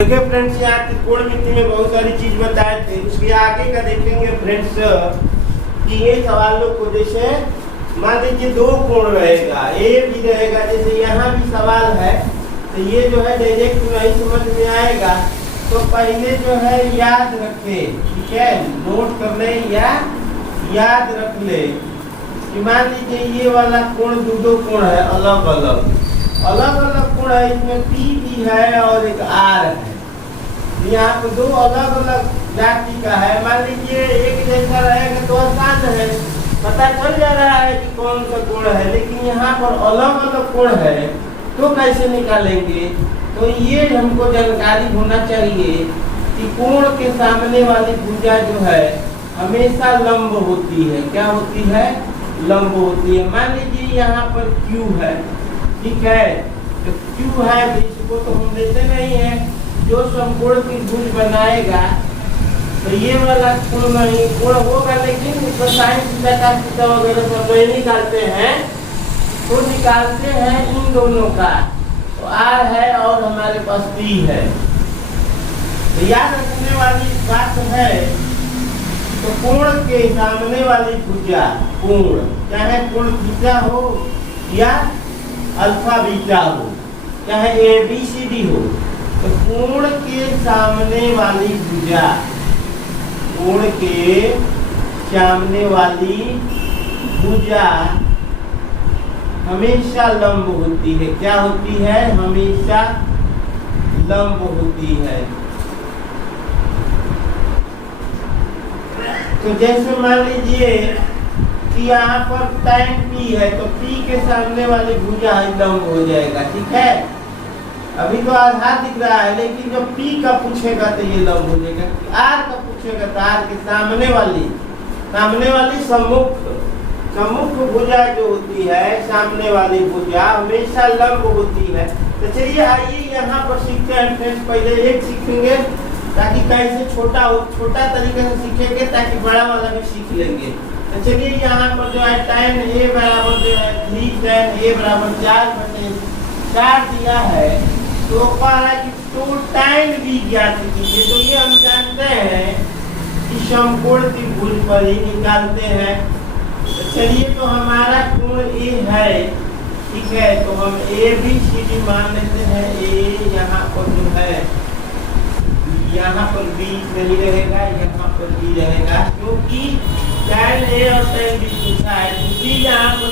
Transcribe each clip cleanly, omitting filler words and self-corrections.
देखिए फ्रेंड्स, यहाँ त्रिकोण मिति में बहुत सारी चीज बताए थे। उसके आगे का देखेंगे फ्रेंड्स कि ये सवालों को जैसे मान लीजिए दो कोण रहेगा, ए भी रहेगा, जैसे यहाँ भी सवाल है तो ये जो है डायरेक्ट नहीं समझ में आएगा। तो पहले जो है याद रखे, ठीक है, नोट कर ले या याद रख ले कि मान लीजिए ये वाला कोण दो कोण है, अलग अलग कोण है, इसमें पी भी है और एक आर है। यहाँ पर दो अलग अलग जाति का है। मान लीजिए एक जैसा रहेगा तो आसान है, पता चल जा रहा है कि कौन सा कोण है। लेकिन यहाँ पर अलग अलग कोण है तो कैसे निकालेंगे? तो ये हमको जानकारी होना चाहिए कि कोण के सामने वाली भुजा जो है हमेशा लंब होती है। क्या होती है? लंब होती है। मान लीजिए यहाँ पर Q है, ठीक है, तो Q है तो इसको तो हम लेते नहीं है। जो समकोण की भुज बनाएगा तो ये वाला कोण नहीं, कोण होगा लेकिन उसका साइन थीटा cos थीटा वगैरह सब नहीं निकालते हैं, तो निकालते हैं इन दोनों का। तो R है और हमारे पास P है। तो याद रखने वाली बात है, तो कोण के सामने वाली भुजा, कोण चाहे कोण थीटा हो या अल्फा बीटा हो, चाहे ABCD हो, तो कोण के सामने वाली भुजा, कोण के सामने वाली भुजा हमेशा लंब होती है। क्या होती है? हमेशा लंब होती है। तो जैसे मान लीजिए कि यहाँ पर tan P है तो P के सामने वाली भुजा लंब हो जाएगा, ठीक है। अभी तो आधार दिख रहा है, लेकिन जब P का पूछेगा तो ये लंब हो जाएगा। R का पूछेगा तो R के सामने वाली सम्मुख भुजा जो होती है, सामने वाली भुजा हमेशा लंब होती है। तो चलिए आइए यहाँ पर सीखते हैं फ्रेंड्स। पहले एक सीखेंगे ताकि कैसे छोटा तरीके से सीखेंगे ताकि बड़ा वाला भी सीख लेंगे। तो चलिए यहाँ पर जो है tan A बराबर जो है 3 tan A बराबर 4/4 दिया है। तो कह रहा है कि तो tan B ज्ञात कीजिए। तो ये हम जानते हैं कि समकोण की भुज पर ही निकालते हैं। तो चलिए, तो हमारा कोण A है, ठीक है, तो हम ABCD मान लेते हैं। A यहाँ पर जो है, यहाँ पर B नहीं रहेगा, यहाँ पर B रहेगा, क्योंकि tan A और tan B पूछा है। तो B यहाँ पर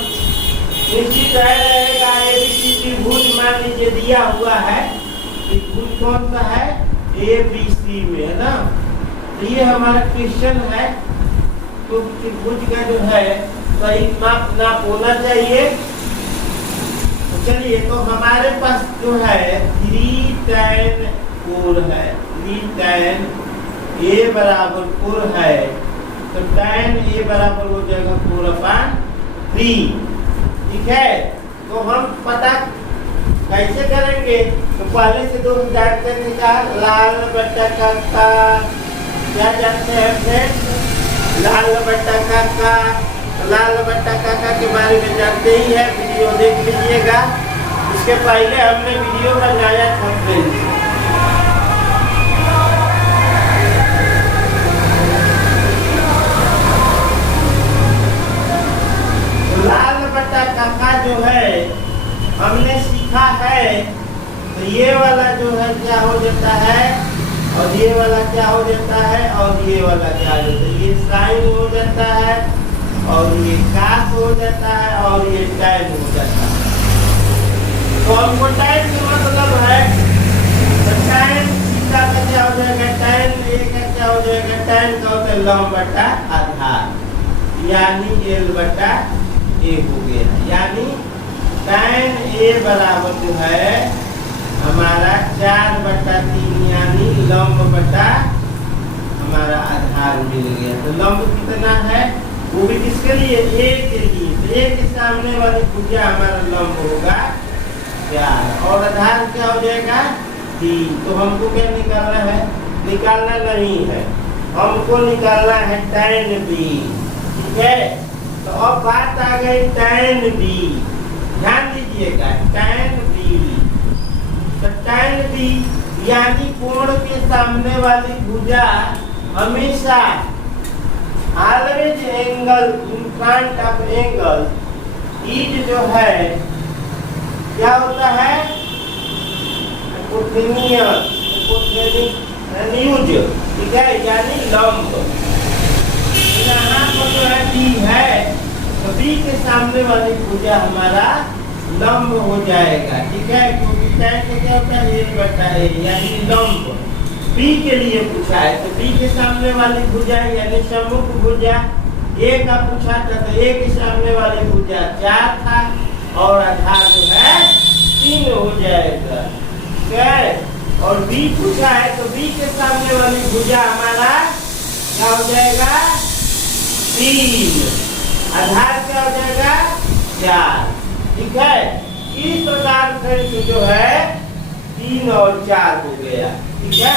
निश्चित रहेगा। ABCD भुज मान लीजिए दिया हुआ है, भुज कौन सा है? ABC में, है ना। तो ये हमारा क्वेश्चन है, तो भुज का जो है सही नाप होना चाहिए। तो चलिए, तो हमारे पास जो है 3 tan 4 है, 3 tan A बराबर 4 है। तो tan A बराबर हो जाएगा 4/3, ठीक है। तो हम पता कैसे करेंगे? तो पहले से दो जानते हैं क्या? लाल बट्टा काका, क्या जानते हैं फ्रेंड्स? लाल बट्टा काका के बारे में जानते ही है, वीडियो देख लीजिएगा। इसके पहले हमने वीडियो बनाया था फ्रेंड्स। लाल बट्टा काका जो है हमने सीखा है। तो ये वाला जो है क्या हो जाता है, और ये वाला क्या हो जाता है, और ये वाला क्या हो जाता है? ये साइन हो जाता है, और ये कास हो जाता है, और ये tan हो जाता है। तो हमको tan का मतलब है, तो tan थीटा का क्या हो जाएगा? tan A का क्या हो जाएगा? tan का होता है लंब बटा आधार, यानी L बटा A हो गया। यानी tan A बराबर जो है हमारा 4/3, यानी लंब बटा हमारा आधार मिल गया। तो लंब कितना है? वो भी किसके लिए? A के लिए। तो A के सामने वाली भुजा हमारा लंब होगा 4, और आधार क्या हो जाएगा? 3। तो हमको क्या निकालना है? निकालना नहीं है, हमको निकालना है tan B, ठीक है। तो अब बात आ गई tan B, ध्यान दीजिएगा tan B। तो tan B यानी कोण के सामने वाली भुजा हमेशा always angle in front of angle is जो है क्या होता है न्यूज, ठीक है, यानी लंब। यहाँ पर जो है बी है तो बी के सामने वाली भुजा हमारा लंब हो जाएगा, ठीक है, क्योंकि tan का क्या होता है 1/a यानी लंब। बी के लिए पूछा है तो बी के सामने वाली भुजा यानी सम्मुख भुजा ए का पूछा था तो ए के सामने वाली भुजा 4 था और आधार जो है 3 हो जाएगा, ठीक है। और बी पूछा है तो बी के सामने वाली भुजा हमारा क्या हो जाएगा 3, आधार क्या हो जाएगा 4, ठीक है। इस प्रकार से जो है 3 और 4 हो गया, ठीक है।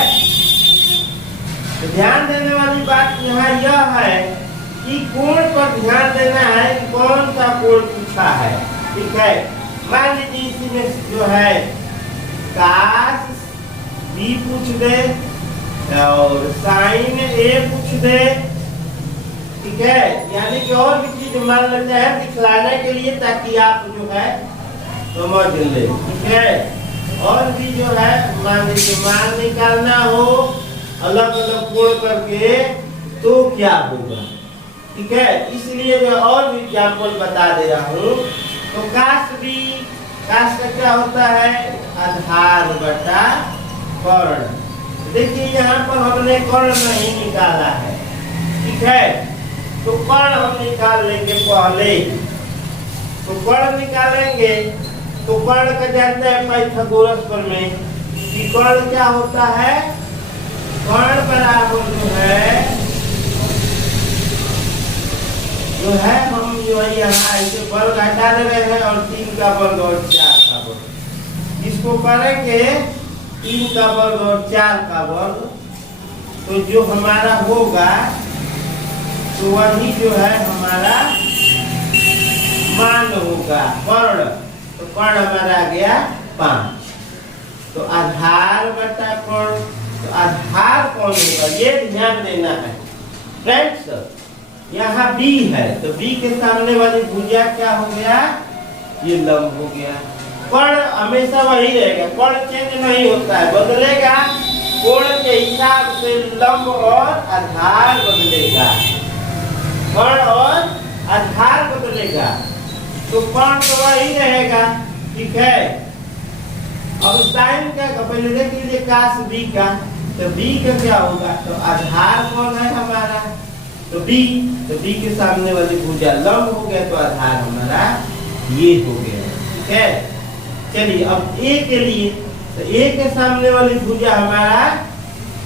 तो ध्यान देने वाली बात यहाँ यह है कि कोण पर ध्यान देना है कि कौन सा कोण पूछा है, ठीक है। मान लीजिए इसी में जो है काश बी पूछ दे और साइन ए पूछ दे, ठीक है, यानी कि और भी चीज मान लेते हैं दिखलाने के लिए ताकि आप जो है समझ ले, ठीक है। और भी जो है मान लीजिए मान निकालना हो अलग अलग कोण करके तो क्या होगा, ठीक है। इसलिए जो और भी एग्जाम्पल बता दे रहा हूँ। तो काश बी, काश का क्या होता है आधार बटा कर्ण। देखिए यहाँ पर हमने कर्ण नहीं निकाला है, ठीक है, तो कर्ण हम निकाल लेंगे पहले। तो कर्ण निकालेंगे तो कर्ण का जानते हैं पाइथागोरस प्रमेय कि कर्ण क्या होता है, कर्ण बराबर जो है हम जो है यहाँ ऐसे वर्ग हटा दे रहे हैं और 3 का वर्ग और 4 का वर्ग, इसको करेंगे 3 का वर्ग और 4 का वर्ग, तो जो हमारा होगा तो वही जो है हमारा मान होगा कर्ण। तो कर्ण हमारा आ गया 5। तो आधार बटा कर्ण, तो आधार कौन होगा ये ध्यान देना है फ्रेंड्स। यहाँ B है तो B के सामने वाली भुजा क्या हो गया ये लंब हो गया। कर्ण हमेशा वही रहेगा, कर्ण चेंज नहीं होता है, बदलेगा कोण के हिसाब से लंब और आधार बदलेगा, कर्ण और आधार बदलेगा। तो कर्ण तो वही रहेगा, ठीक है। अब साइन का पहले देख लीजिए काश B का, तो B का क्या होगा तो आधार कौन है हमारा तो B के सामने वाली भुजा लंब हो गया तो आधार हमारा ये हो गया, ठीक है। चलिए अब A के लिए, तो A के सामने वाली भुजा हमारा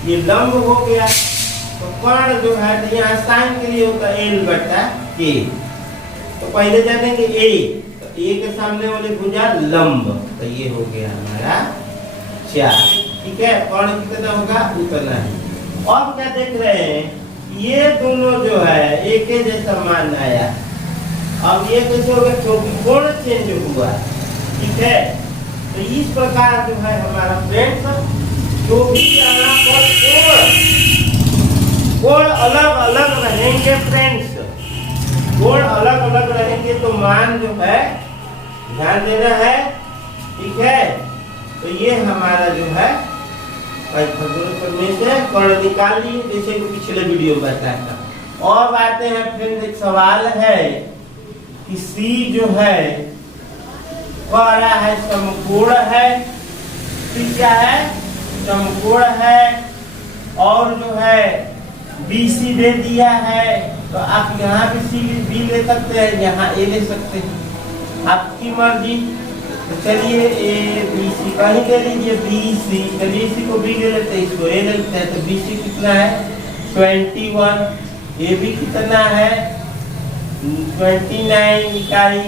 ये लंब हो गया तो कर्ण जो है तो यहाँ साइन के लिए होता है L बटा K। तो पहले जानेंगे A, तो A के सामने वाली भुजा लंब तो ये हो गया हमारा 4, ठीक है। कर्ण कितना होगा उतना ही। अब क्या देख रहे हैं ये दोनों जो है एक ही जैसा मान आया। अब ये कैसे हो गया क्योंकि कोण चेंज हुआ, ठीक है। तो इस प्रकार जो है हमारा फ्रेंड्स जो भी यहाँ पर कोण अलग अलग रहेंगे फ्रेंड्स, कोण अलग अलग रहेंगे तो मान जो है ध्यान देना है, ठीक है। तो ये हमारा जो है में से कर्ण निकाल लिए जैसे कि पिछले वीडियो में बताया था। और आते हैं फ्रेंड्स एक सवाल है कि C जो है कह रहा है समकोण है, C क्या है समकोण है और जो है BC दे दिया है। तो आप यहाँ भी C B ले सकते हैं, यहाँ A ले सकते हैं, आपकी मर्जी। तो चलिए A B C कहीं ले लीजिए BC, तो BC को B ले लेते हैं, इसको A ले लेते हैं। तो BC कितना है 21, AB कितना है 29 इकाई,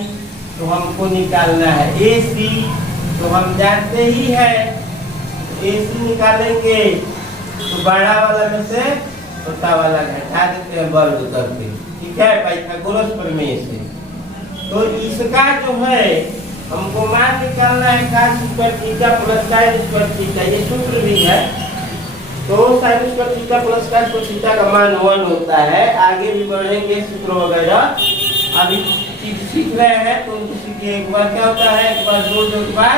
तो हमको निकालना है AC। तो हम जानते ही है AC निकालेंगे तो बड़ा वाला में से छोटा वाला घटा देते हैं वर्ग करके, ठीक है, पाइथागोरस प्रमेय से। तो इसका जो है हमको मान निकालना है cos square theta plus sin square theta, ये सूत्र भी है। तो sin square theta plus cos square theta का मान 1 होता है। आगे भी बढ़ेंगे सूत्र वगैरह, अभी चीज सीख रहे हैं तो उनको सीखिए। एक बार क्या होता है, एक बार जोड़ दो, एक बार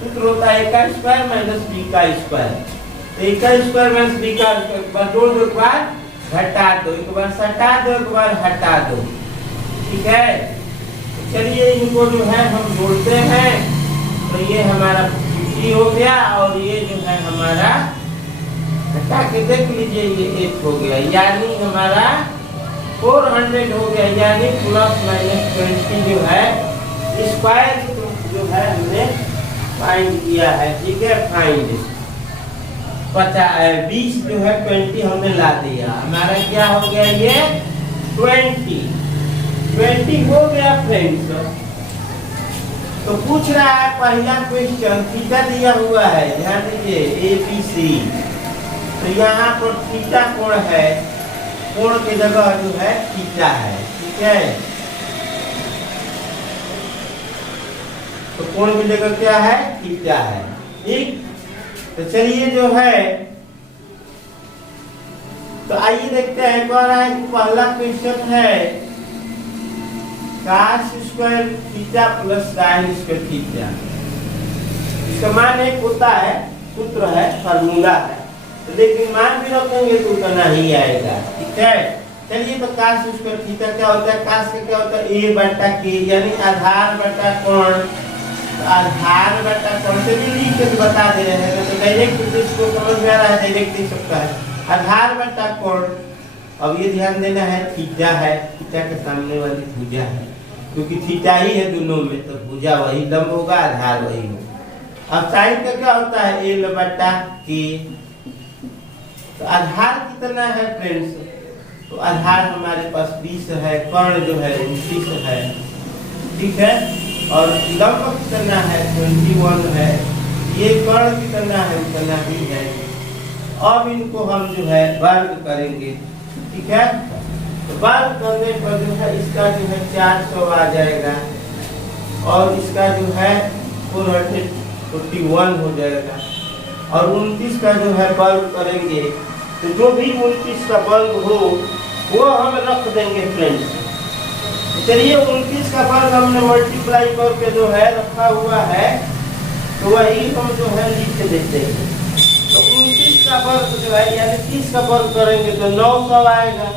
सूत्र होता है a का स्क्वायर माइनस b का स्क्वायर। तो a का स्क्वायर माइनस b का स्क्वायर, एक बार जोड़ दो, एक बार घटा दो, एक बार सटा दो, एक बार हटा दो, ठीक है। चलिए इनको जो है हम जोड़ते हैं, तो ये हमारा 50 हो गया और ये जो है हमारा हटा के देख लीजिए, ये 1 हो गया, यानी हमारा 400 हो गया, यानी प्लस माइनस 20 जो है स्क्वायर जो है हमने फाइंड किया है, ठीक है। फाइंड 20 जो है 20 हमने ला दिया, हमारा क्या हो गया, ये 20 हो गया फ्रेंड्स। तो पूछ रहा है पहला क्वेश्चन, थीटा दिया हुआ है, ध्यान दीजिए ABC। तो यहाँ पर थीटा कोण है, कोण की जगह जो है थीटा है, ठीक है। तो कोण की जगह क्या है, थीटा है, ठीक। तो चलिए जो है, तो आइए देखते हैं। कह रहा है पहला क्वेश्चन है cos square theta plus sin square theta, इसका मान एक होता है, सूत्र है, फार्मूला है, तो लेकिन मान भी रखेंगे तो उतना ही आएगा, ठीक है। चलिए तो cos स्क्वायर थीटा क्या होता है, cos का क्या होता है a बटा k, यानी आधार बटा कोण। तो आधार बटा कोण से भी लिख के बता दे रहे हैं, तो डायरेक्ट इसको समझ में आ रहा है, डायरेक्ट लिख सकता है, आधार बटा कोण। अब ये ध्यान देना है, थीटा है, थीटा के सामने वाली भुजा है, क्योंकि थीटा ही है दोनों में, तो भुजा वही लंब होगा, आधार वही होगा। अब साइन का क्या होता है, l बटा k। तो आधार कितना है फ्रेंड्स, तो आधार हमारे पास 20 है, कर्ण जो है 29 है, ठीक है। और लंब कितना है, 21 है, ये कर्ण कितना है, उतना ही है। अब इनको हम जो है वर्ग करेंगे, ठीक है। तो वर्ग करने पर जो है इसका जो है 400 आ जाएगा और इसका जो है 441 हो जाएगा। और 29 का जो है वर्ग करेंगे, तो जो भी 29 का वर्ग हो वो हम रख देंगे फ्रेंड्स। चलिए 29 का वर्ग हमने मल्टीप्लाई करके जो है रखा हुआ है, तो वही हम जो है लिख देते हैं। तो 29 का वर्ग जो है, यानी 30 का वर्ग करेंगे तो 900 आएगा,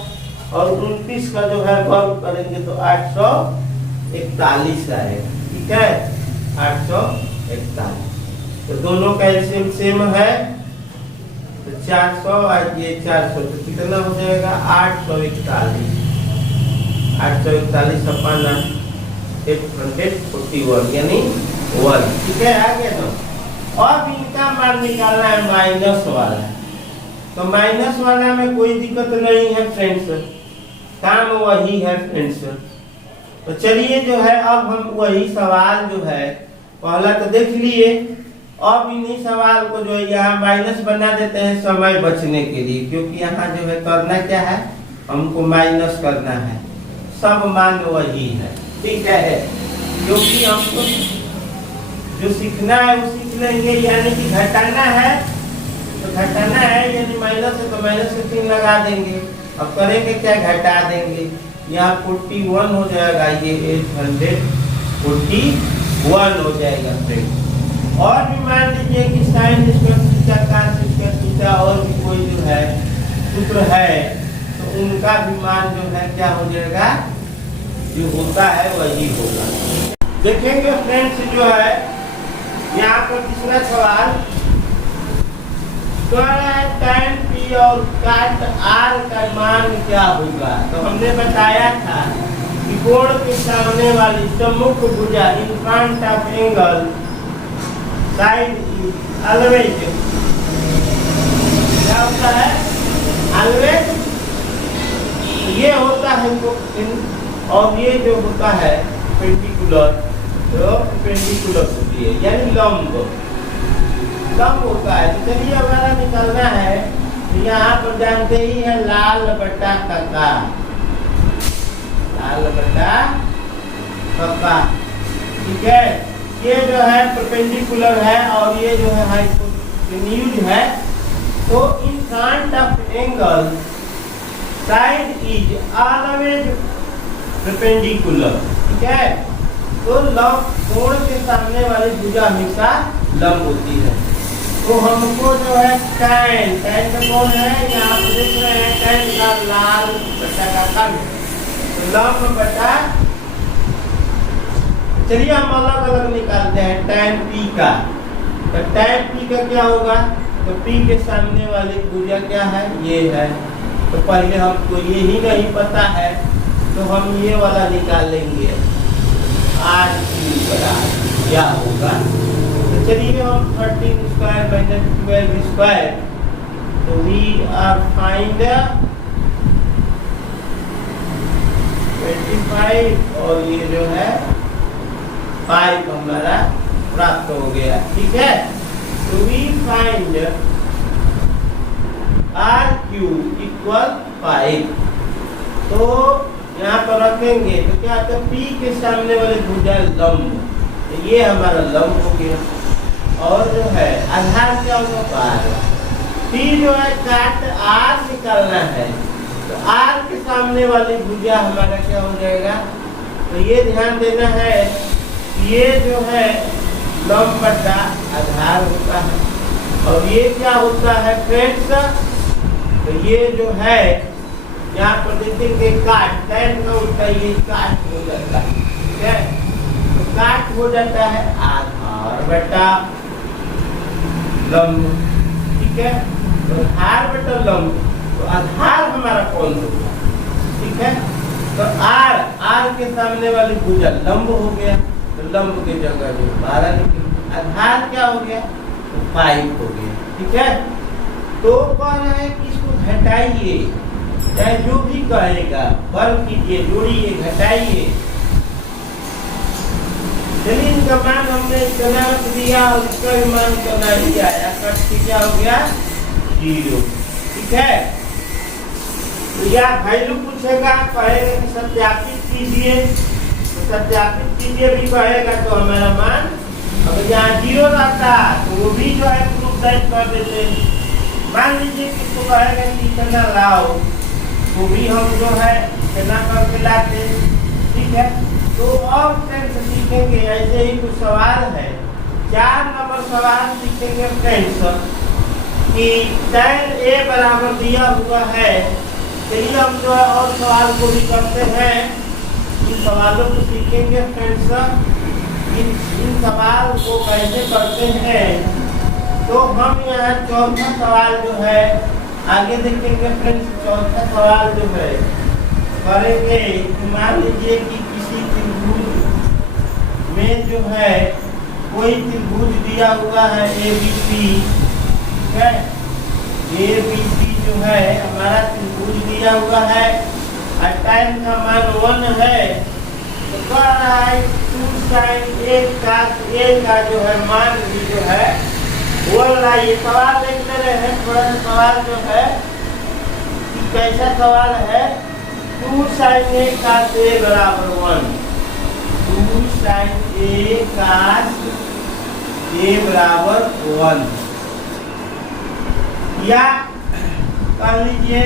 और 29 का जो है वर्ग करेंगे तो 841 आएगा, ठीक है, 841। तो दोनों का एलसीएम सेम है, तो 400 और ये 400, तो कितना हो जाएगा, 841। 841 अपना 841 यानी 1, ठीक है। आगे तो अब इनका मान निकालना है माइनस वाला, तो माइनस वाला में कोई दिक्कत नहीं है फ्रेंड्स, काम वही है फ्रेंड्स। तो चलिए जो है अब हम वही सवाल जो है पहला तो देख लिए, अब इन्हीं सवाल को जो है यहाँ माइनस बना देते हैं समय बचने के लिए, क्योंकि यहाँ जो है करना क्या है, हमको माइनस करना है, सब मान वही है, ठीक है। क्योंकि हमको जो सीखना है वो सीख लेंगे, यानी कि घटाना है तो घटाना है, यानी माइनस है तो माइनस से 3 लगा देंगे। अब करेंगे क्या, घटा देंगे, यहाँ 41 हो जाएगा, ये 841 हो जाएगा फ्रेंड। और भी मान लीजिए कि sine square theta, cos square theta और भी कोई जो है सूत्र है, तो उनका भी मान जो है क्या हो जाएगा, जो होता है वही होगा। देखेंगे फ्रेंड्स जो है यहाँ पर तीसरा सवाल tan p और cot r का मान क्या होगा। तो हमने बताया था कि कोण के सामने वाली सम्मुख भुजा in front of angle side always क्या होता है, ऑलवेज ये होता है और ये जो होता है पेंडिकुलर, तो पेंडिकुलर होती है, यानी लंब होता है। तो चलिए हमारा निकलना है, तो यहाँ पर जानते ही है लाल बटा कका, लाल बटा कका, ठीक है। ये जो है परपेंडिकुलर है और ये जो है हाइपोटेन्यूज है, तो in front of angle side is always perpendicular, ठीक है। तो लंब कोण के सामने वाली भुजा हमेशा लंब होती है। तो हमको जो है tan का कौन है, यहाँ पे देख रहे हैं tan का लाल बट्टा का खंड, तो लंब बटा, चलिए हम अलग अलग निकालते हैं tan p का। तो tan p का क्या होगा, तो p के सामने वाली भुजा क्या है, ये है। तो पहले हमको ये ही नहीं पता है तो हम ये वाला निकाल लेंगे, r³ क्या होगा। तो चलिए हम 13 स्क्वायर माइनस 12 स्क्वायर, तो वी आर फाइंड 25 और ये जो है 5 हमारा प्राप्त हो गया, ठीक है। तो वी फाइंड r³ इक्वल 5। तो यहाँ पर रखेंगे तो क्या आता है, P के सामने वाले भुजा लंब, तो ये हमारा लंब हो गया। और जो है आधार क्या होगा, 12। P जो है काट R निकालना है, तो R के सामने वाली भुजा हमारा क्या हो जाएगा, तो ये ध्यान देना है, ये जो है लंब बटा आधार होता है। और ये क्या होता है फ्रेंड्स, तो ये जो है यहाँ पर देखेंगे काट, tan का उल्टा ये काट हो जाता है, ठीक है। तो काट हो जाता है आधार बटा लंब, ठीक है। तो आधार बटा लंब, तो आधार हमारा कौन होगा, ठीक है। तो R के सामने वाली भुजा लंब हो गया, तो लंब की जगह जो 12 निकली, आधार क्या हो गया, तो 5 हो गया, ठीक है। तो कह रहे हैं कि इसको घटाइए, चाहे जो भी कहेगा, वर्ग कीजिए, जोड़िए, घटाइए। चलिए इनका मान हमने इतना रख दिया और इसका भी मान करना ही आया, कट के क्या हो गया 0, ठीक है। तो या वैल्यू पूछेगा, कहेगा कि सत्यापित कीजिए, तो सत्यापित कीजिए भी कहेगा, तो हमारा मान अगर यहाँ 0 रहता तो वो भी जो है प्रूफ साइड कर देते। मान लीजिए किसको कहेगा कि इतना लाओ, वो भी हम जो है इतना करके लाते, ठीक है। तो और फ्रेंड्स सीखेंगे, ऐसे ही कुछ सवाल है, 4 नंबर सवाल सीखेंगे फ्रेंड्स कि tan a बराबर दिया हुआ है। चलिए हम जो है और सवाल को भी करते हैं, इन सवालों को सीखेंगे फ्रेंड्स, इन सवाल को कैसे करते हैं। तो हम यहाँ चौथा सवाल जो है आगे देखेंगे फ्रेंड्स। चौथा सवाल जो है करेंगे, मान लीजिए कि किसी त्रिभुज में जो है कोई त्रिभुज दिया हुआ है ABC, ठीक है। ABC जो है हमारा त्रिभुज दिया हुआ है और tan का मान 1 है, तो कह रहा है 2 sin A का जो है मान भी जो है बोल रहा है। ये सवाल देख ले रहे हैं, थोड़ा सा सवाल जो है कि कैसा सवाल है, 2 sin A cos A बराबर 1, 2 sin A cos A बराबर 1, या कह लीजिए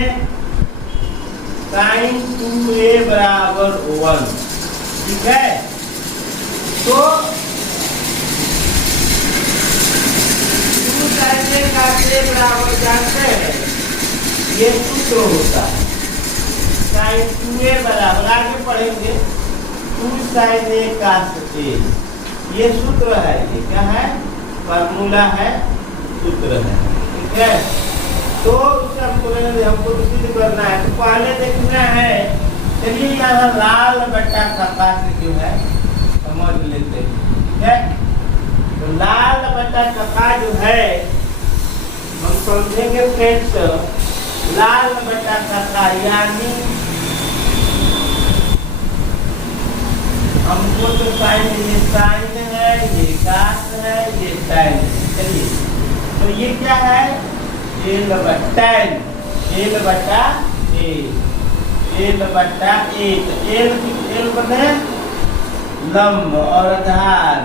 sin 2A बराबर 1, ठीक है। तो sin A cos A बराबर जानते हैं, ये सूत्र होता है sin 2A बराबर, आगे पढ़ेंगे 2 sin A cos A, ये सूत्र है, ये क्या है, फार्मूला है, सूत्र है, ठीक है। तो उसे हमको सिद्ध करना है, तो पहले देखना है, चलिए यहाँ लाल बट्टा कपास जो है समझ लेते हैं, ठीक है। तो लाल बट्टा कपा जो है हम समझेंगे फ्रेंड्स, लाल बट्टा कपा यानी हमको तो साइन, ये साइन है, ये कास है, ये साइन है। चलिए तो ये क्या है, एल बट्टा एल बट्टा ए, एल बट्टा ए, एल बने लंब और आधार,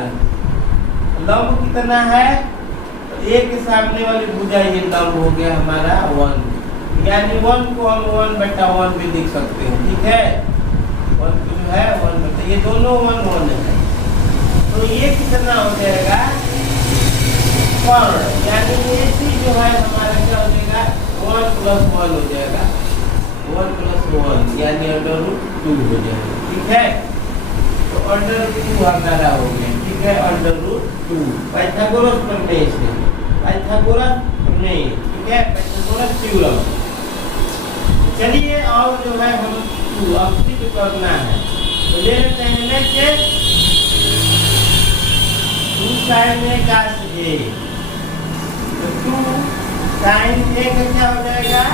लंब कितना है, तो ए के सामने वाली भुजा ये लंब हो गया हमारा 1, यानी 1 को हम 1/1 भी लिख सकते हैं, ठीक है। 1 को जो है 1/, ये दोनों 1 1 है, तो ये कितना हो जाएगा कर्ण, यानी ये सी जो है हमारा क्या हो जाएगा 1 + 1 हो जाएगा, 1 + 1 यानी √2 हो जाएगा, ठीक है। तो √2 हमारा हो गया, ठीक है, √2 पाइथागोरस प्रमेय से, पाइथागोरस प्रमेय, ठीक है, पाइथागोरस थ्योरम। चलिए और जो है हम अब सिद्ध करना है, तो ले लेते हैं लेके 2 sin A cos A, तो 2 sin A का क्या हो जाएगा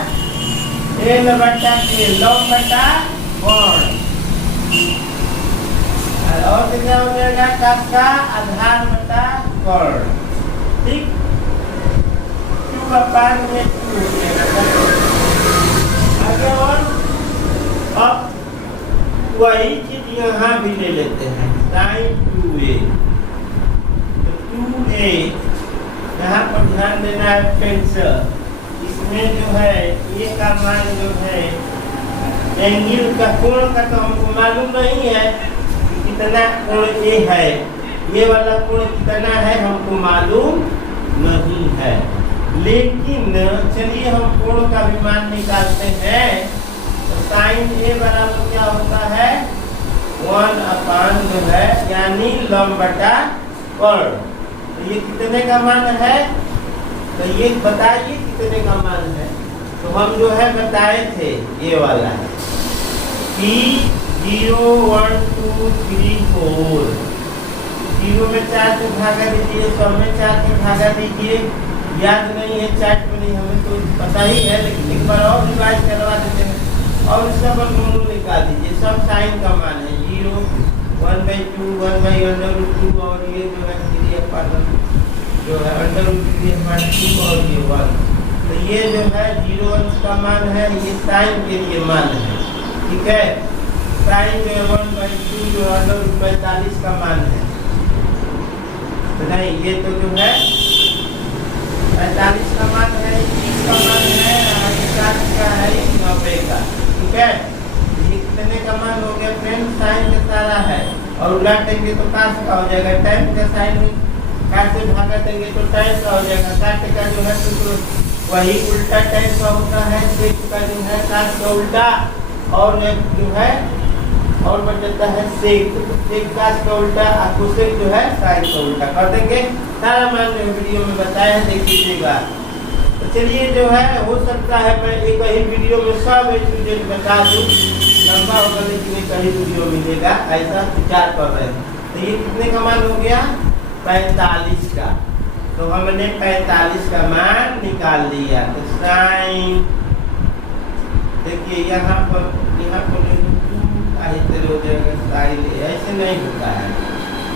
L/K लंब/कोण, और से क्या हो जाएगा cos का आधार/कोण, ठीक। 2/2 हो जाएगा। आगे और अब वही चीज यहाँ भी ले लेते हैं sin 2A, तो 2A यहाँ पर ध्यान देना है फ्रेंड्स, इसमें जो है ये का मान जो है एंगल का कोण का तो हमको मालूम नहीं है कि कितना कोण ए है, ये वाला कोण कितना है हमको मालूम नहीं है, लेकिन चलिए हम कोण का भी मान निकालते हैं। तो sin A बराबर क्या होता है 1/, जो है यानी लंब/कोण, तो ये कितने का मान है, तो ये बताइए कितने का मान है। तो हम जो है बताए थे ये वाला है कि 0 1 2 3 4, 0 में 4 से भागा दीजिए, 100 में 4 से भागा दीजिए, याद नहीं है चार्ट में नहीं, हमें तो पता ही है, लेकिन एक बार और रिवाइज करवा देते हैं और इसका वर्गमूल निकाल दीजिए। सब साइन का मान है 0 1/2 1/√2 और ये जो है 3 जो है √3 हमारा 2 और ये 1, तो ये जो है 0 अंश का मान है, ये साइन के लिए मान है, ठीक है। साइन जो है 1/2 जो √45 का मान है, तो नहीं ये तो जो है 45 का मान है, 30 का मान है, 50 का है, 90 का, ठीक है। ये कितने का मान हो गया फ्रेंड, साइन का सारा है, और उलटेंगे तो कास का हो जाएगा, टाइम का साइन में काट से भागा देंगे तो टाइम का हो जाएगा, काट का जो है तो वही उल्टा टाइम का होता है, सेक का जो है काट का उल्टा, और जो है और बचता है सेक, सेक काट का उल्टा, कोसेक जो है साइन का उल्टा कर देंगे। सारा मान जो वीडियो में बताया है, देख लीजिएगा। तो चलिए जो है हो सकता है मैं एक ही वीडियो में सब स्टूडेंट बता दूं, लंबा होगा लेकिन एक ही वीडियो मिलेगा, ऐसा विचार कर रहे हैं। तो ये कितने का मान हो गया 45 का, तो हमने 45 का मान निकाल लिया। तो साइन देखिए यहाँ पर हो जाएगा साइन, ऐसे नहीं होता है,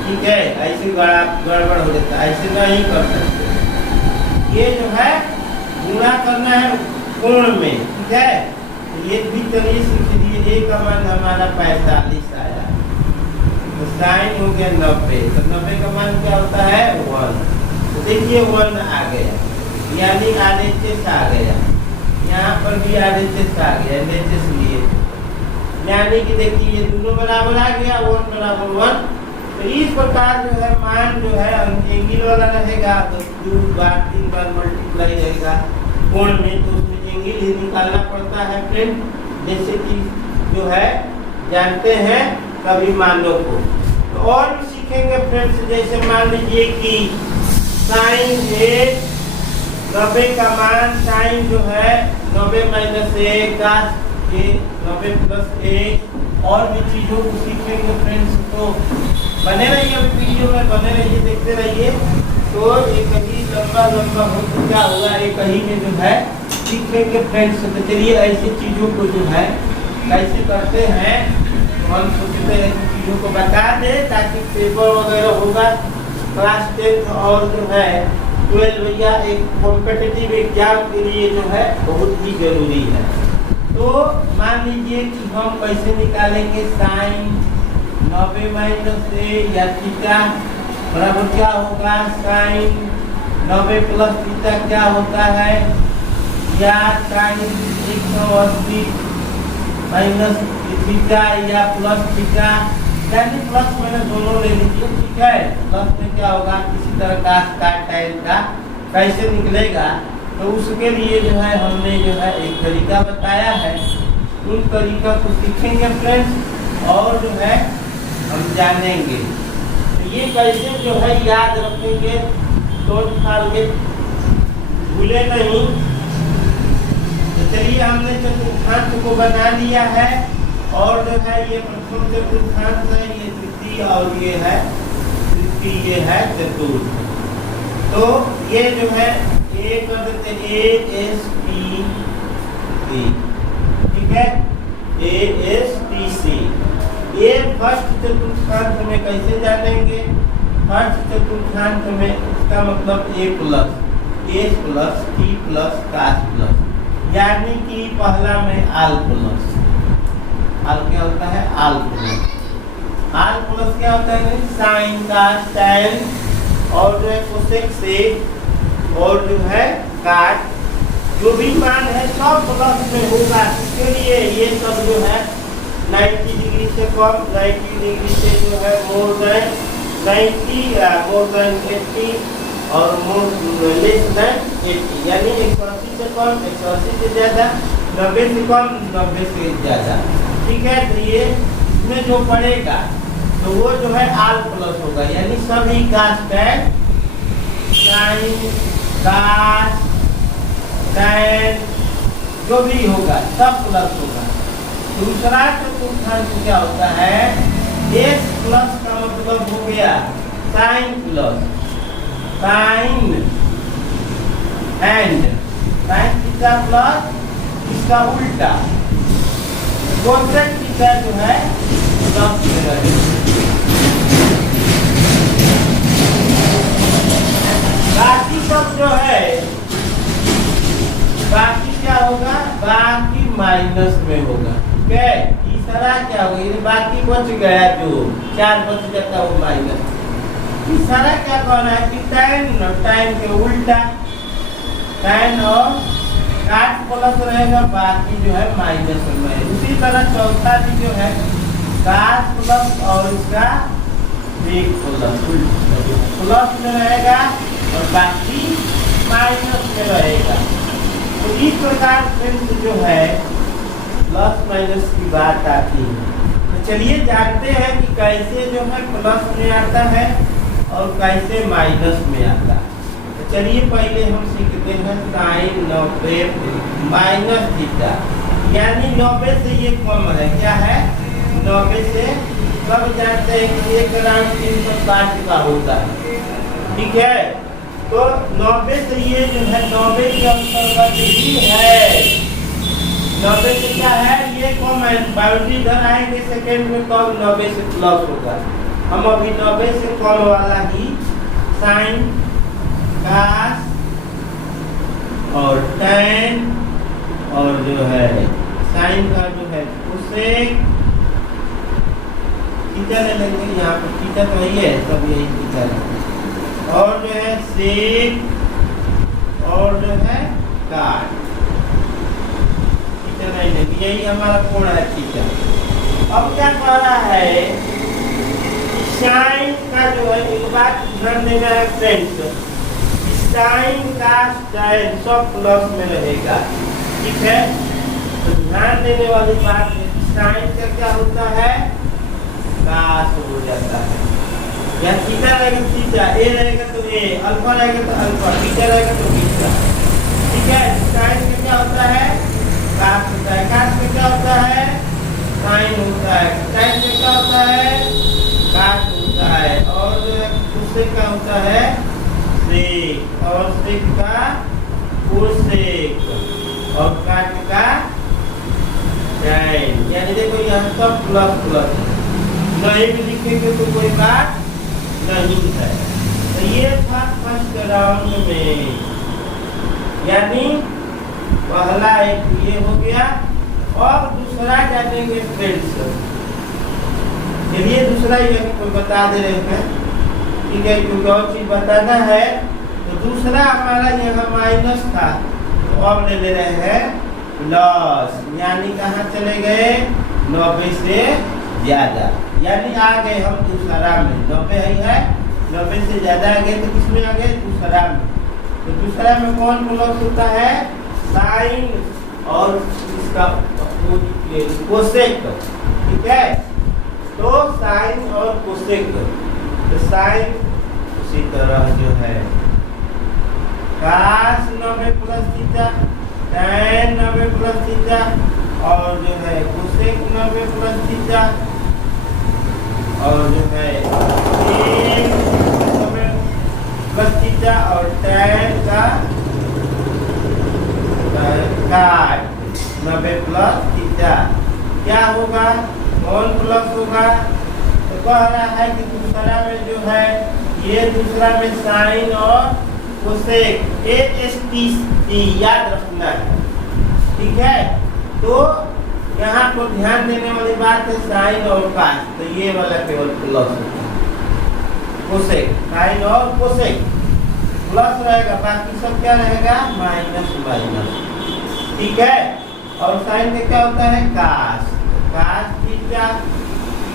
ठीक है, ऐसे गड़बड़ हो जाता है, ऐसे नहीं कर सकते। ये जो है गुणा करना है कोण में, ठीक है। ये भी चलिए सीख लीजिए, ए का मान हमारा 45 आया, तो साइन हो गया 90, तो 90 का मान क्या होता है 1, तो देखिए 1 आ गया, यानी RHS आ गया, यहाँ पर भी RHS आ गया, LHS लिए, यानी कि देखिए ये दोनों बराबर आ गया, 1 = 1। तो इस प्रकार जो है मान जो है एंगल वाला रहेगा, तो 2 बार 3 बार मल्टीप्लाई रहेगा कोण में, तो उसमें एंगल ही निकालना पड़ता है फ्रेंड, जैसे कि जो है जानते हैं कभी मानों को। तो और भी सीखेंगे फ्रेंड्स, जैसे मान लीजिए कि साइन A 90 का मान, साइन जो है 90 - A cos A 90 + A, और भी चीज़ों को सीखेंगे फ्रेंड्स। तो बने रहिए वीडियो में, बने रहिए, देखते रहिए। तो एक ही लंबा हो तो क्या होगा, एक ही में जो है सीखेंगे फ्रेंड्स। तो चलिए ऐसी चीज़ों को जो है कैसे करते हैं, तो हम सोचते हैं कि चीज़ों को बता दें, ताकि पेपर वगैरह होगा क्लास 10 और जो है 12 या एक कॉम्पिटिटिव एग्जाम के लिए जो है बहुत ही जरूरी है। तो मान लीजिए कि हम कैसे निकालेंगे साइन 90 - A या थीटा, बराबर क्या होगा साइन 90 प्लस थीटा क्या होता है या साइन 180 माइनस थीटा या प्लस थीटा, यानी प्लस माइनस दोनों ले लीजिए, ठीक है। प्लस में क्या होगा, इसी तरह का tan का कैसे निकलेगा, तो उसके लिए जो है हमने जो है एक तरीका बताया है, उन तरीका को सीखेंगे फ्रेंड्स और जो है हम जानेंगे। तो ये कैसे जो है याद रखेंगे, तो साल के भूले नहीं। तो चलिए हमने चतुर्थांश को बना लिया है और जो है ये प्रथम चतुर्थांश है, ये द्वितीय और ये है तृतीय, ये है चतुर्थ। तो ये जो है ए कर देते ASTC, ठीक है, ASTC। ये फर्स्ट चतुर्थांश में कैसे जानेंगे, फर्स्ट चतुर्थांश में इसका मतलब A plus T plus cos plus, यानी कि पहला में आल प्लस, आल क्या होता है, आल प्लस क्या होता है, साइन cos tan और जो है कोसेक सेक और जो है काट, जो भी मान है सब प्लस में होगा। इसके लिए ये सब जो है 90 डिग्री से कम, 90 डिग्री से जो है मोर देन 90 या मोर देन 80 और मोर लेस देन 80, यानी 180 से कम, 180 से ज़्यादा, 90 से कम, 90 से ज़्यादा, ठीक है। तो ये इसमें जो पड़ेगा तो वो जो है आल प्लस होगा, यानी सभी cos tan, sin, cos, tan जो भी होगा सब प्लस होगा। दूसरा चतुर्थांश क्या होता है, S प्लस का मतलब हो गया sine plus, sine and sine theta plus इसका उल्टा कोसेक थीटा जो है प्लस में रहेगा। बाकी सब जो है, बाकी क्या होगा, बाकी माइनस में होगा, ठीक है। तीसरा क्या होगा, ये बाकी बच गया, जो 4 बच जाता वो माइनस। तीसरा क्या कहना है कि tan के उल्टा, tan और काट प्लस रहेगा, बाकी जो है माइनस में। उसी तरह चौथा भी जो है cos प्लस और इसका एक प्लस में रहेगा और बाकी माइनस में रहेगा। तो इस प्रकार से जो है प्लस माइनस की बात आती है। तो चलिए जानते हैं कि कैसे जो है प्लस में आता है और कैसे माइनस में आता है। तो चलिए पहले हम सीखते हैं साइन 90 माइनस थीटा, यानी 90 से ये कम है, क्या है 90 से, सब जानते हैं कि 1/360 का होता है, ठीक है। तो 90 से ये जो है 90 के अंतर्गत ही है, 90 से क्या है, ये कम है, बाउंड्री इधर आएंगे सेकेंड में कम, 90 से प्लस होगा। हम अभी 90 से कम वाला ही साइन, cos और tan और जो है साइन का जो है कोसेक थीटा ले लेंगे, यहाँ पर थीटा तो यही है, सब यही थीटा है, और जो है सेक और जो है काट, थीटा नहीं लेंगे, यही हमारा कोण है थीटा। अब क्या कह रहा है, साइन का जो है, एक बात ध्यान देना है फ्रेंड्स, साइन का tan सब प्लस में रहेगा, ठीक है। तो ध्यान देने वाली बात है, साइन का क्या होता है, cos हो जाता है, या थीटा रहेगा थीटा, ए रहेगा तो ए, अल्फा रहेगा तो अल्फा, बीटा रहेगा तो बीटा, ठीक है। साइन का क्या होता है, cos होता है, cos का क्या होता है, साइन होता है, साइन का क्या होता है, cos होता है, और कोसेक का होता है सेक, और सेक का कोसेक, और काट का tan, यानी देखो यहाँ सब प्लस प्लस, नहीं भी लिखेंगे तो कोई बात नहीं है। तो ये था फर्स्ट राउंड में, यानी पहला एक ये हो गया, और दूसरा जानेंगे फ्रेंड्स। चलिए दूसरा ये कोई बता दे रहे हैं, ठीक है, क्योंकि और चीज बताना है। तो दूसरा हमारा यहाँ माइनस था, तो अब ले रहे हैं प्लस, यानी कहाँ चले गए 90 से ज्यादा, यानी आ गए हम दूसरा में। 90 है 90 से ज्यादा आ गए तो किसमें आ गए दूसरा में। तो दूसरा में कौन प्लस होता है साइन और इसका कोसेक, ठीक है। तो साइन और कोसेक, तो साइन उसी तरह जो है cos 90 plus theta, tan 90 plus theta, और जो है कोसेक 90 प्लस थीटा, और जो है sin 90 प्लस थीटा, और tan का काट 90 प्लस थीटा। क्या होगा, कौन प्लस होगा, तो कह रहा है कि दूसरा में जो है ये दूसरा में साइन और कोसेक AST याद रखना है, ठीक है। तो यहाँ पर ध्यान देने वाली बात है साइन और कास, तो ये वाला केवल प्लस होगा, कोसेक साइन और कोसेक प्लस रहेगा, बाकी सब क्या रहेगा माइनस माइनस, ठीक है। और साइन में क्या होता है कास, कास थीटा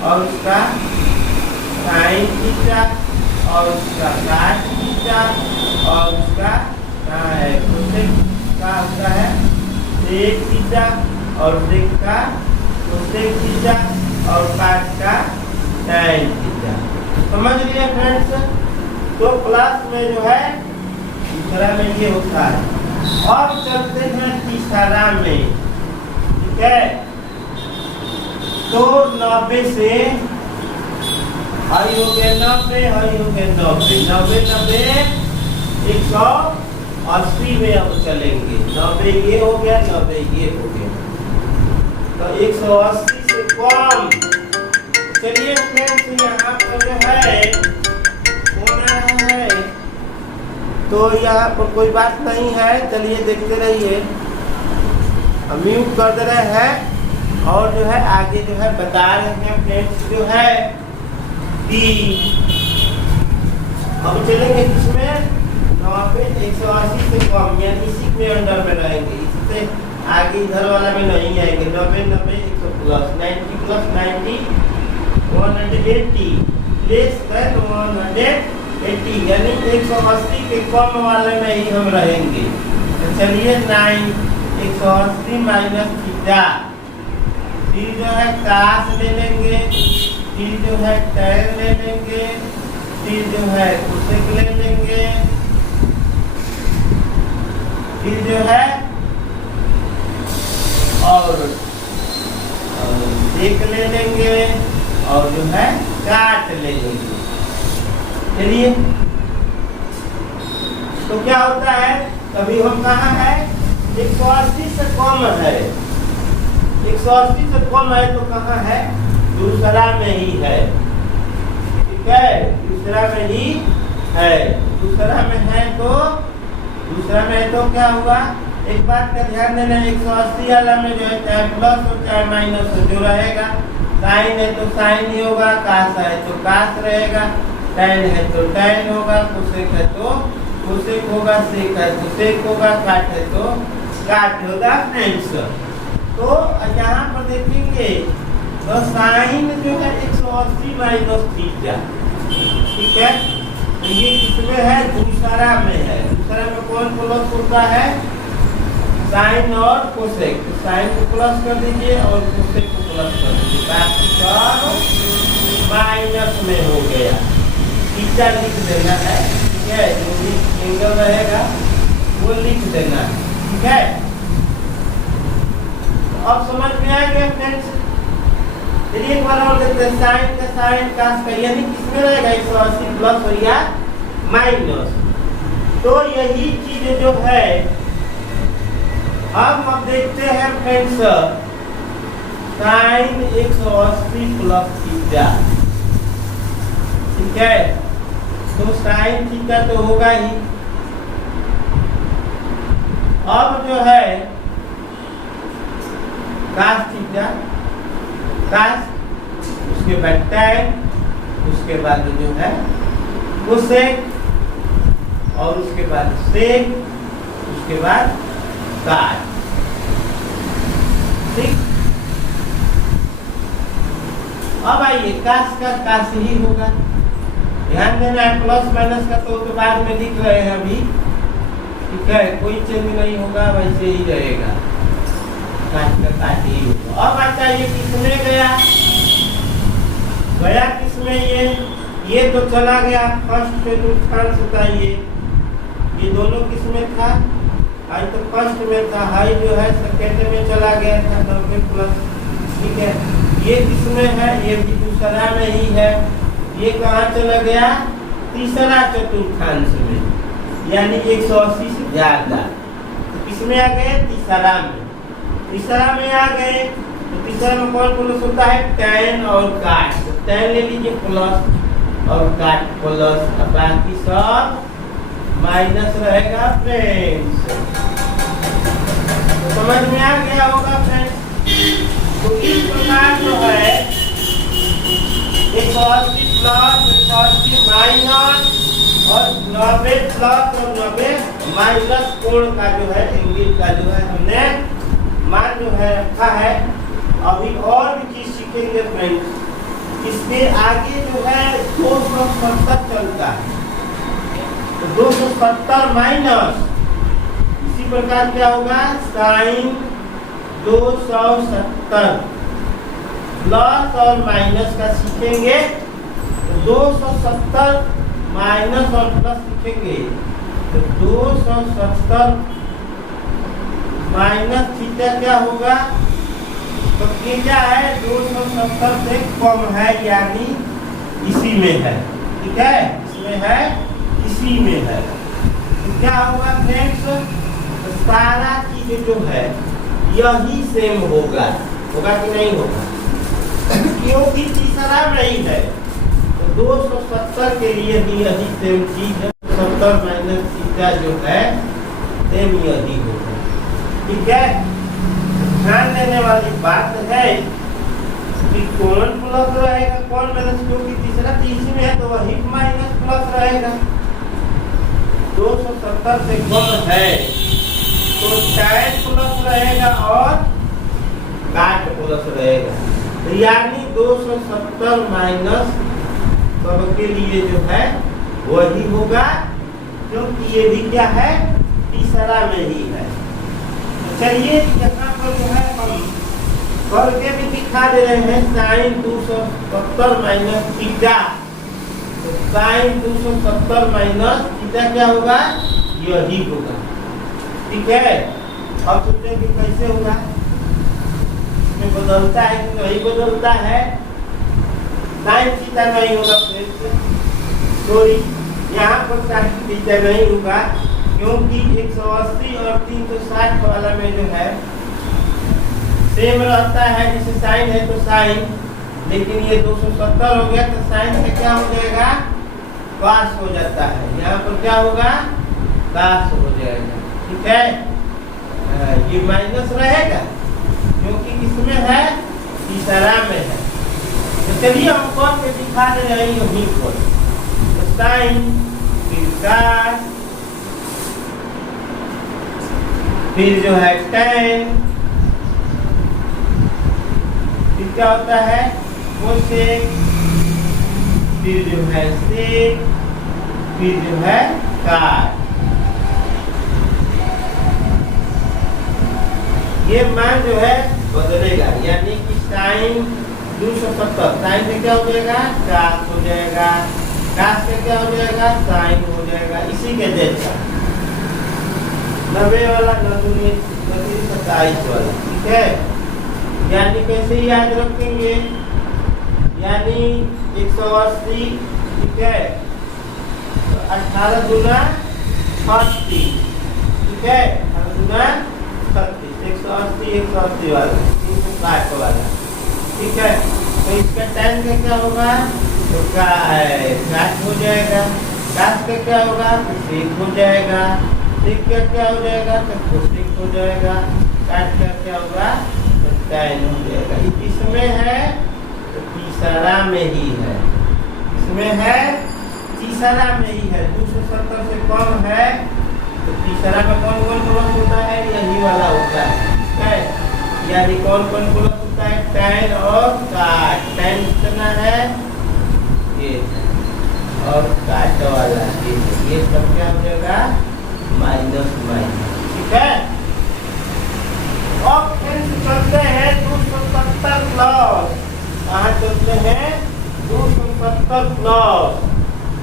और उसका साइन थीटा और उसका काट थीटा और उसका कहाँ है कोसेक का होता है सेक थीटा और सेक का कोसेक थीटा और काट का tan थीटा। समझ लिए फ्रेंड्स। तो क्लास में जो है दूसरा में ये होता है। अब चलते हैं तीसरा में, ठीक है। तो 90 से हाई हो गया 90, हाई हो गया 90, 90 90 180 में अब चलेंगे। 90 ये हो गया, 90 ये हो गया, तो 180 से कम। चलिए फ्रेंड्स यहाँ पर जो है होना है, तो यहाँ पर कोई बात नहीं है, चलिए देखते रहिए। म्यूट कर दे रहे हैं और जो है आगे जो है बता रहे हैं फ्रेंड्स जो है कि अब चलेंगे किसमें 90 180 से कम, यानी इसी में अंडर में रहेंगे, इससे आगे इधर वाला में नहीं आएंगे। 90 90 100 प्लस 90 प्लस 90 180 लेस देन 180, यानी 180 के कम वाले में ही हम रहेंगे। तो चलिए 180 माइनस थीटा, फिर जो है कास ले लेंगे, फिर जो है tan ले लेंगे, फिर जो है कोसेक ले लेंगे, फिर जो है और सेक ले लेंगे और जो है काट ले लेंगे। चलिए तो क्या होता है, कभी हम कहाँ है 180 से कम है, 180 से कम है तो कहाँ है दूसरा में ही है, ठीक है, दूसरा में ही है। दूसरा में है तो दूसरा में तो क्या हुआ, एक बात का ध्यान देना, 180 वाला में जो है चाहे प्लस हो चाहे माइनस हो, जो रहेगा साइन है तो साइन ही होगा, कास है तो कास रहेगा, tan है तो tan होगा, कोसेक है तो कोसेक होगा, सेक है तो सेक होगा, काट है तो काट होगा फ्रेंड्स। तो यहाँ पर देखेंगे तो साइन जो है 180 माइनस थीटा, ठीक है। तो ये किसमें है दूसरा में है। दूसरा में कौन प्लस होता है साइन और कोसेक, तो साइन को प्लस कर दीजिए और कोसेक को प्लस कर दीजिए, बाकी सब माइनस में हो गया। थीटा लिख देना है, ठीक है, जो भी एंगल रहेगा वो लिख देना है, ठीक है। तो अब समझ में आ गया फ्रेंड्स। चलिए एक बार और देखते हैं, साइन का साइन कास का, यानी किसमें रहेगा 180 प्लस हो या माइनस। तो यही चीज जो है अब देखते हैं फ्रेंड्स, साइन 180 प्लस थीटा, ठीक है। तो साइन थीटा तो होगा ही। अब जो है कास थीटा, कास, उसके बाद tan, उसके बाद जो है कोसेक और उसके बाद सेक, उसके बाद काट। ठीक, अब आइए काश का काश ही होगा। ध्यान देना है, प्लस माइनस का तो बाद में लिख रहे हैं अभी, ठीक है, कोई चेंज नहीं होगा, वैसे ही रहेगा, काट का काट ही होगा। अब आता है ये किसमें गया, गया किसमें, ये तो चला गया फर्स्ट चतुर्थांश था, ये दोनों किसमें था, हाई तो फर्स्ट में था, हाई जो है सेकेंड में चला गया था 90 प्लस। ठीक है, ये किसमें है, ये भी दूसरा में ही है, ये कहाँ चला गया, तीसरा चतुर्थांश में, यानी 180 से ज्यादा। तो किसमें आ गए, तीसरा में, तीसरा में आ गए। तो तीसरा में कौन प्लस होता है, tan और काट, तो tan ले लीजिए प्लस और काट प्लस, बाकी सब माइनस रहेगा फ्रेंड्स। तो समझ में आ गया होगा फ्रेंड्स। तो इस प्रकार जो है 180 प्लस 180 माइनस और 90 प्लस और 90 माइनस कोण का जो है, एंगल का जो है हमने मान जो है रखा है। अभी और भी चीज सीखेंगे फ्रेंड्स। इसके आगे जो है 270 चलता है, तो 270 माइनस, इसी प्रकार क्या होगा, साइन 270 प्लस और माइनस का सीखेंगे। तो 270 माइनस और प्लस सीखेंगे, तो 270 माइनस थीटा क्या होगा, तो थीटा है 270 से कम है, यानी इसी में है। ठीक है, इसमें है, इसी में है। तो क्या होगा फ्रेंड्स, तो सारा चीज जो है यही सेम होगा, होगा कि नहीं होगा, क्योंकि तीसरा में ही है। तो 270 के लिए भी यही सेम चीज है, 70 माइनस थीटा जो है सेम यही होगा। ठीक है, ध्यान देने वाली बात है कि कौन प्लस रहेगा कौन माइनस, क्योंकि तीसरा इसी में है तो वही माइनस प्लस रहेगा। 270 से कम है तो tan प्लस रहेगा और काट प्लस रहेगा, तो यानी 270 माइनस सबके लिए जो है वही होगा, क्योंकि ये भी क्या है, तीसरा में ही है। चलिए यहाँ पर जो है हम करके भी दिखा दे रहे हैं, साइन 270 माइनस थीटा, तो साइन 270 माइनस थीटा क्या होगा, यही होगा। ठीक है, अब सोचते कि कैसे होगा, इसमें बदलता है कि नहीं बदलता है, साइन थीटा नहीं होगा सॉरी, यहाँ पर साइन थीटा नहीं होगा, क्योंकि 180 और 360 वाला में जो है सेम रहता है, जैसे साइन है तो साइन, लेकिन ये 270 हो गया तो साइन का क्या हो जाएगा, कास हो जाता है, यहाँ पर क्या होगा, कास हो जाएगा। ठीक है, ये माइनस रहेगा क्योंकि किसमें है, तीसरा में है। तो चलिए हम कौन पे दिखा दे रहे हैं, यही पर तो साइन फिर कास फिर जो है tan, फिर क्या होता है कोसेक, फिर जो है सेक, फिर जो है काट। ये मान जो है बदलेगा, यानी कि साइन 270 साइन में क्या हो जाएगा, कास हो जाएगा, कास का क्या हो जाएगा, साइन हो जाएगा, इसी के जैसा 90 वाला 27 वाला। ठीक है, यानी कैसे याद रखेंगे, यानी 180, ठीक है, तो 18 गुना 30, ठीक है, 18 गुना 30, 180 180 वाला 360 वाला। ठीक है, तो इसका tan का क्या होगा, तो काट हो जाएगा, काट का क्या होगा, तो सेक हो जाएगा, सेक का क्या हो जाएगा, तो कोसेक हो जाएगा, काट का क्या होगा, तो tan हो जाएगा। इसमें है तो तीसरा में ही है, इसमें है तीसरा में ही है, 270 से कम है तो तीसरा में कौन कौन प्लस होता है, यही वाला होता है। यानी कौन कौन प्लस होता है, tan और cot। tan कितना है, ये और cot वाला ये सब क्या हो जाएगा, माइनस माइनस। ठीक है, अब फिर चलते हैं 270 प्लस। कहाँ चलते हैं, 270 प्लस।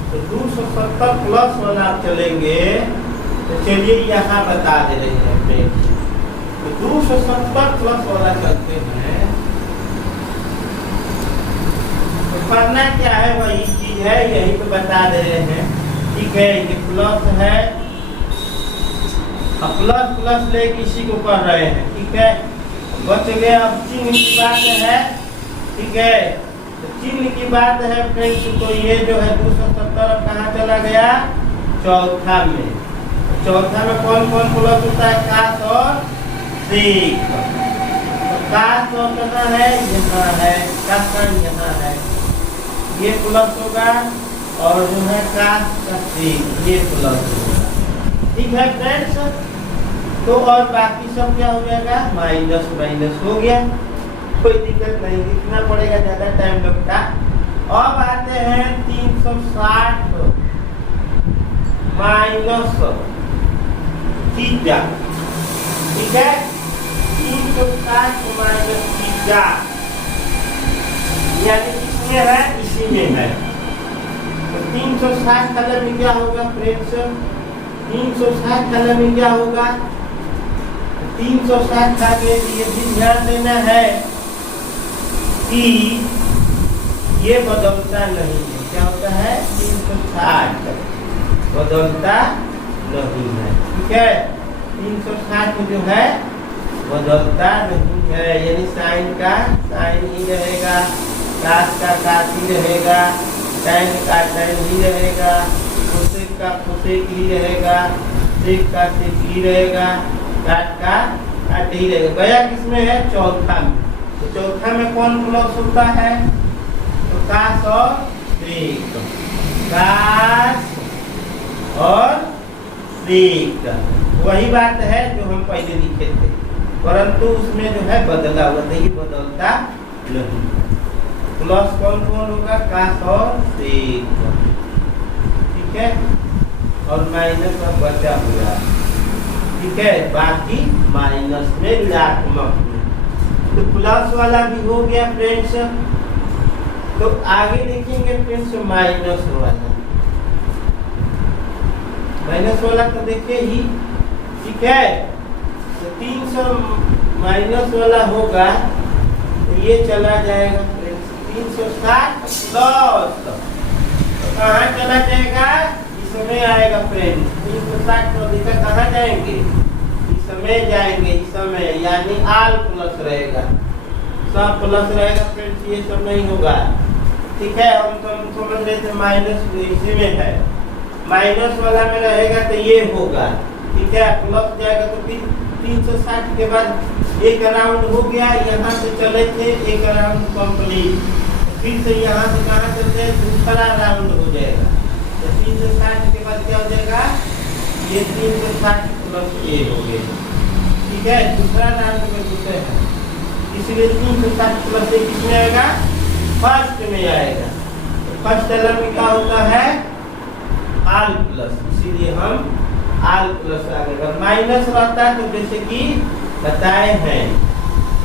तो 270 प्लस वाला आप चलेंगे तो चलिए यहाँ बता दे रहे हैं फ्रेंड्स। तो 270 प्लस वाला चलते हैं तो करना क्या है, वही चीज है, यही तो बता दे रहे हैं। ठीक है, ये प्लस है, अब प्लस प्लस ले किसी को कर रहे हैं। ठीक है, बच गया। अब चिन्ह की बात है। ठीक है, तो चिन्ह की बात है फ्रेंड्स। तो ये जो है 270 कहाँ चला गया, चौथा में। चौथा में कौन कौन प्लस होता है, cos और sec। तो cos और कहाँ है, यहाँ है, cos यहाँ है, ये प्लस होगा और जो है cos का sec ये प्लस होगा। ठीक है फ्रेंड्स, तो और बाकी सब क्या हो जाएगा, माइनस माइनस हो गया, कोई दिक्कत नहीं, लिखना पड़ेगा, ज्यादा टाइम लगता। अब आते हैं 360 माइनस थीटा। ठीक है, 360 माइनस थीटा यानी किसमें है, इसी में है। तो 360 कलम में क्या होगा फ्रेंड्स, 360 कलम में क्या होगा, 360 का के लिए भी ध्यान देना है कि ये बदलता नहीं है। क्या होता है, 360 बदलता नहीं है। ठीक है, 360 जो है बदलता नहीं है, यानी साइन का साइन ही रहेगा, cos का cos ही रहेगा, tan का tan ही रहेगा, cosec का cosec ही रहेगा, sec का sec ही रहेगा, cot का cot ही रहेगा। गया किसमें है, चौथा में। तो चौथा में कौन प्लस होता है, तो cos और sec, cos और sec वही बात है जो हम पहले लिखे थे, परंतु उसमें जो है बदला हुआ था, ये बदलता नहीं। प्लस कौन कौन होगा, cos और sec। ठीक है, और माइनस अब बचा हुआ। ठीक है, बाकी माइनस में ऋणात्मक में। तो प्लस वाला भी हो गया फ्रेंड्स। तो आगे देखेंगे फ्रेंड्स माइनस वाला। माइनस वाला तो देखे ही। ठीक है, तो 300 माइनस वाला होगा तो ये चला जाएगा फ्रेंड्स 360 प्लस। तो कहाँ चला जाएगा, इसमें आएगा फ्रेंड्स। 360 को दिखा कहाँ जाएंगे, इसमें जाएंगे, इसमें यानी आल प्लस रहेगा, सब प्लस रहेगा फ्रेंड्स, ये सब नहीं होगा। ठीक है, हम समझ रहे थे माइनस इसी में है, माइनस वाला में रहेगा तो ये होगा। ठीक है, प्लस जाएगा तो फिर 360 के बाद एक राउंड हो गया, यहाँ से चले थे एक राउंड कंप्लीट, फिर से यहाँ से कहाँ चलते हैं, दूसरा राउंड हो जाएगा। तो 360 के बाद क्या हो जाएगा, ये 360 प्लस ए हो गया। ठीक है, दूसरा राउंड में घुसे हैं, इसलिए 360 प्लस ए किसमें आएगा, फर्स्ट में आएगा। तो फर्स्ट एलम में क्या होता है, आल प्लस, इसीलिए हम आल प्लस आगे। अगर माइनस रहता है तो जैसे कि बताए हैं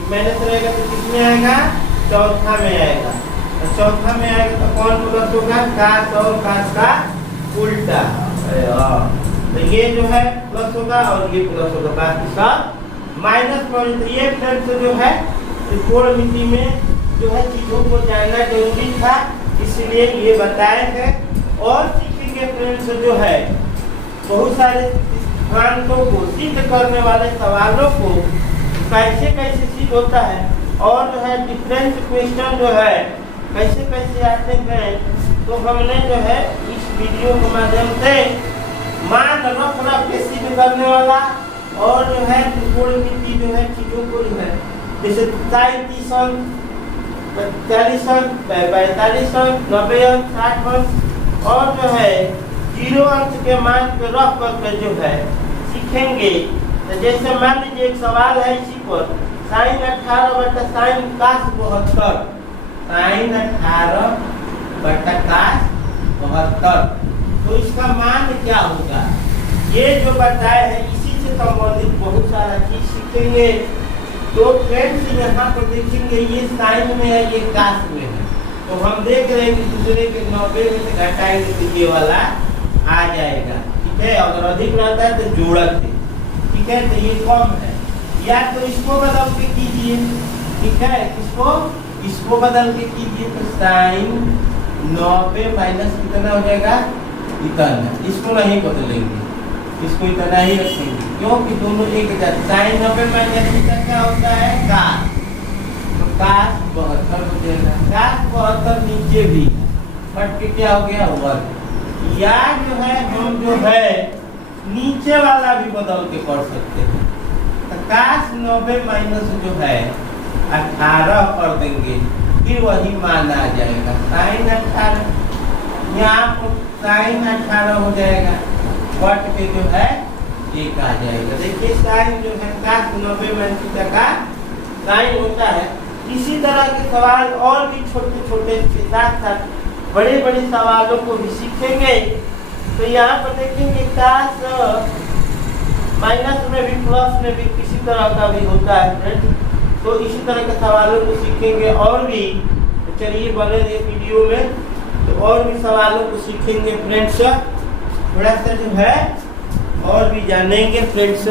माइनस रहेगा तो किसमें आएगा, चौथा में आएगा। तो चौथा में आएगा तो कौन प्लस होगा, cos और cos का उल्टा। तो ये जो है प्लस होगा और ये प्लस होगा, बाकी सब माइनस पॉइंट। ये फ्रेंड्स जो है त्रिकोणमिति में जो है चीजों को जानना जरूरी था, इसलिए ये बताए हैं। और सीखेंगे फ्रेंड्स जो है बहुत सारे सिद्धांतों को सिद्ध करने वाले सवालों को कैसे कैसे सिद्ध होता है, और जो है डिफरेंस क्वेश्चन जो है कैसे कैसे आते हैं। तो हमने जो है इस वीडियो के माध्यम से मान रख के सिद्ध करने वाला, और जो है त्रिकोणमिति जो है चीजों को जो है जैसे 43 45 45 90 60 और जो है जीरो अंश के मान पे रख कर जो है सीखेंगे। तो जैसे मान लीजिए एक सवाल है इसी पर, साइन 18 बटा साइन काश 72, साइन 18 बटा काश 72, तो इसका मान क्या होगा? ये जो बताए हैं इसी से संबंधित बहुत सारा चीज सीखेंगे। तो फ्रेंड्स यहाँ पर देखेंगे ये साइन में है, ये काश में है, तो हम देख रहे हैं कि दूसरे के 90 में से घटाएंगे तो ये वाला आ जाएगा। ठीक है, अगर अधिक रहता है तो जोड़क है। ठीक है, तो ये कम है, या तो इसको बदल के कीजिए। ठीक है, इसको बदल के कीजिए, तो साइन 90 माइनस कितना हो जाएगा? इतना। इसको नहीं बदलेंगे, इसको इतना ही रखेंगे, क्योंकि दोनों एक जैसे। साइन 90 माइनस इतना क्या होता है? काश, तो काश 72 हो जाएगा। काश 72 नीचे भी कट के क्या हो गया? वर्ग। या जो है हम जो है नीचे वाला भी बदल के कर सकते हैं। तो काश 90 माइनस जो है 18 कर देंगे, फिर वही मान आ जाएगा साइन 18। यहाँ पर साइन 18 हो जाएगा, कट के जो है एक आ जाएगा। देखिए साइन जो है काश 90 माइनस का साइन होता है। इसी तरह के सवाल और भी छोटे छोटे के साथ साथ बड़े बड़े सवालों को भी सीखेंगे। तो यहाँ पर देखेंगे काश माइनस में भी प्लस में भी किसी तरह का भी होता है फ्रेंड्स। तो इसी तरह के सवालों को सीखेंगे और भी। तो चलिए बने रहिए वीडियो में, तो और भी सवालों को सीखेंगे फ्रेंड्स। थोड़ा सा जो है और भी जानेंगे फ्रेंड्स।